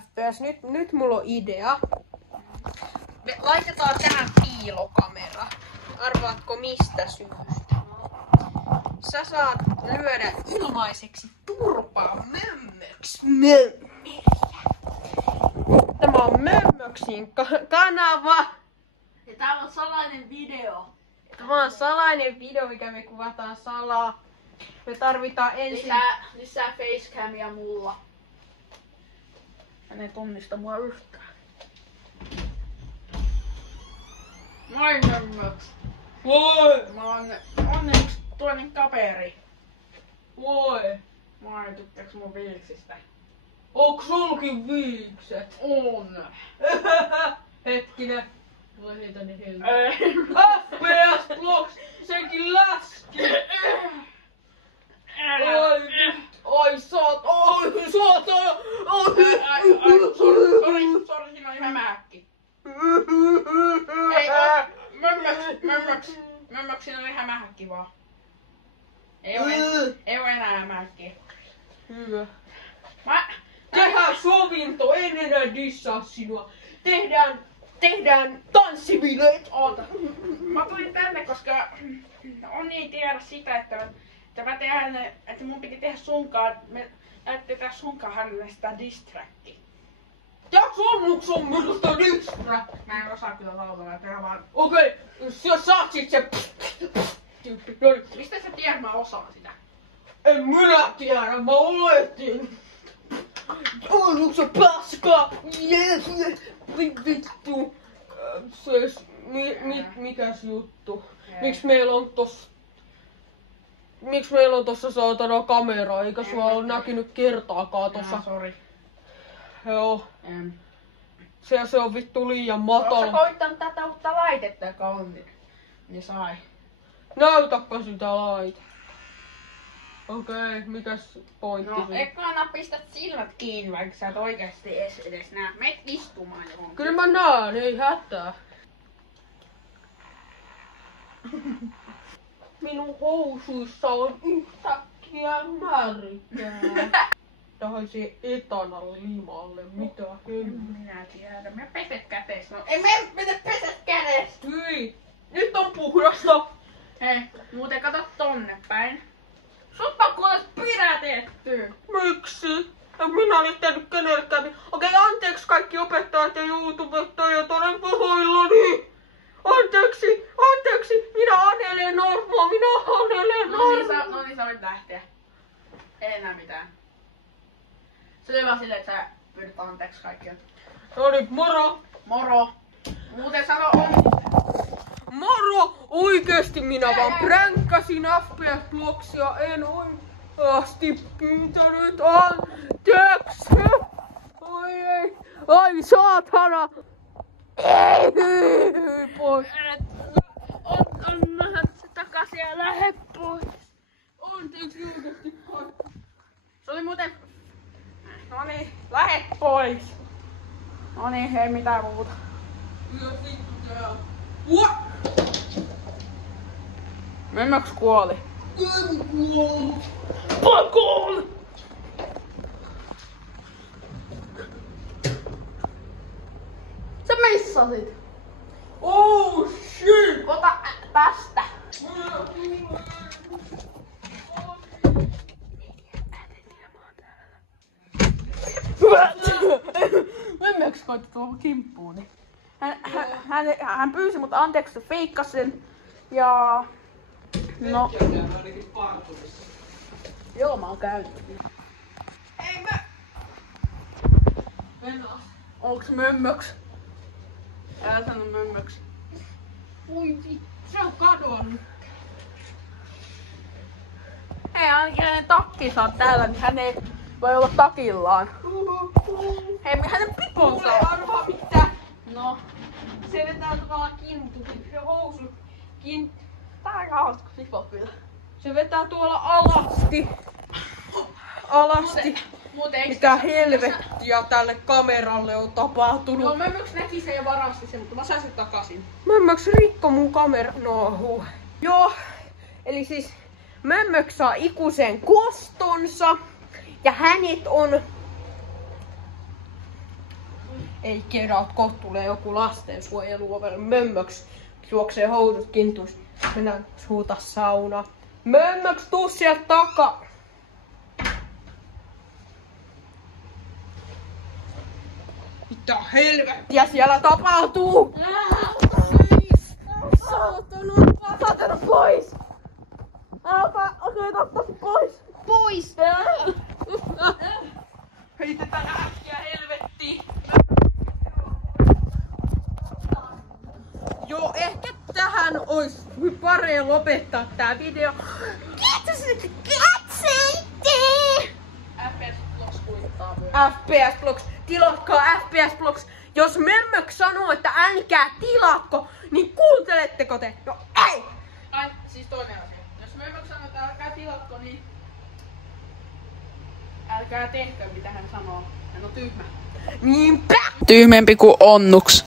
FPS, nyt mulla on idea. Me laitetaan tähän piilokamera. Arvaatko mistä syystä? Sä saat lyödä ilmaiseksi turpaa mömmöksiä. Tämä on Mömmöksin kanava. Ja tää on salainen video. Tämä on salainen video, mikä me kuvataan salaa. Me tarvitaan ensin... Lisää facecamia mulla. Hän ei tunnista mua yhtään. Moi Mömmöks. Moi! Mä oon yksi toinen kaveri. Moi! Moi, tykkääks mun viiksistä? Onks sulkin viikset? On. Hetkinen. Voi heitä ne helmi. Ei. FPS Blocks! Senkin läski! Ai saatana! Sori, siinä oli hämähäkki. Ei, Mömmöks, siinä oli hämähäkki vaan. Ei oo enää hämähäkkiä. Hyvä. Mä... Tehdään sovinto, en enää dissaa sinua. Tehdään tanssibileet. Oota. Mä tulin tänne, koska Onni ei tiedä sitä, että mä tehdään, että mun piti tehdä sunkaan, me tehdään sunkaan hänelle sitä distrackia. Ja sunnuks on minusta distra. Mä en osaa kyllä laulaa, tehdä vaan... Okei, sä saat sit se... Mistä sä tiedät, mä osaan sitä? En minä tiedä, mä oletin. Onko se paska? Vittu. Mikäs juttu? Miks meillä on tossa saatana kamera, eikä sua ole näkynyt kertaakaan tossa? Sori. Joo. Se on vittu liian matala. Ootko sä koittanut tätä uutta laitetta, joka on niin sai? Näytäpä sitä laitetta. Okei, mikäs pointti? No, ekana pistät silmät kiinni, vaikka sä et oikeesti edes näe. Meet istumaan johonkin. Kyllä mä näen, ei hätää. Minun housuissa on yhtäkkiä märkää. Tähän se etana limalle, mitä helvettiä. Minä tiedän, mä peset kätees. No, ei me peset kätees! Hyi, nyt on puhdasta. Hei, muuten kato tonne päin. Sut on kuules pidätetty! Miksi? En minä ole tehnyt kenellekään. Okei, anteeksi kaikki opettajat ja YouTubettajat, olen pahoillani. Anteeksi, minä anelen Normo. No niin, sä voit lähteä. Ei enää mitään. Se oli vaan silleen, että sä pyydät anteeksi kaikkia. No niin, moro. Moro! Muuten sano Moro! Oikeesti minä vaan pränkkäsin FPS Blocksia, en oikeasti pyytänyt anteeksi. Oi ei, ai saatana! Ei, pois. Anna se takaisin ja lähde pois. Anteeksi oikeesti. Se oli muuten... Noniin, lähde pois. Noniin, ei mitään muuta. Mömmöks kuoli? Pakon! Sä missasit! Oh shit! Ota tästä! Mömmöks koitti tuohon kimppuuni. Hän pyysi mut anteeksi, feikkasi sen. Ja... No... Joo, mä oon käynyt. Ei mä... Onks Mömmöks? Älä sano Mömmöks. Ui vittu, se on kadonnut. Ei ainakin hänen takkinsa on täällä, niin hän ei voi olla takillaan. Hei, hänen piponsa! Kuule, arvaa mitä? No. Se vetää tuolla kintukin, se housu. Tää on aika hauska pipo kyllä. Se vetää tuolla alasti. Muuten Mitä helvettiä tälle kameralle on tapahtunut? Joo, Mömmöks näki sen ja varasti sen, mutta mä sain sen takaisin. Mömmöks rikko mun kamera? No huh. Joo, eli siis Mömmök saa ikuisen kostonsa ja hänet on... Ei kerran, kohta tulee joku lastensuojeluovelle. Mömmöks juoksee housut kintuus. Mennään suuta sauna. Mömmöks, tuu sieltä takaa! Mitä helvettiä siellä tapahtuu? Saatana pois! Älkää ottaa pois! Pois! Heitetään äkkiä helvettiin! Joo, ehkä tähän olisi parempi lopettaa tää video. Kiitos, että katsoitte! FPS Vlogs kuittaa myös. FPS Vlogs, tilatkaa FPS Vlogs. Jos Mömmök sanoo, että älkää tilatko, niin kuunteletteko te? No ei! Ai, siis toinen asia. Jos Mömmök sanoo, että älkää tilatko, niin älkää tehkö mitä hän sanoo. Hän on tyhmä. Niinpä! Tyhmempi kuin onnuks.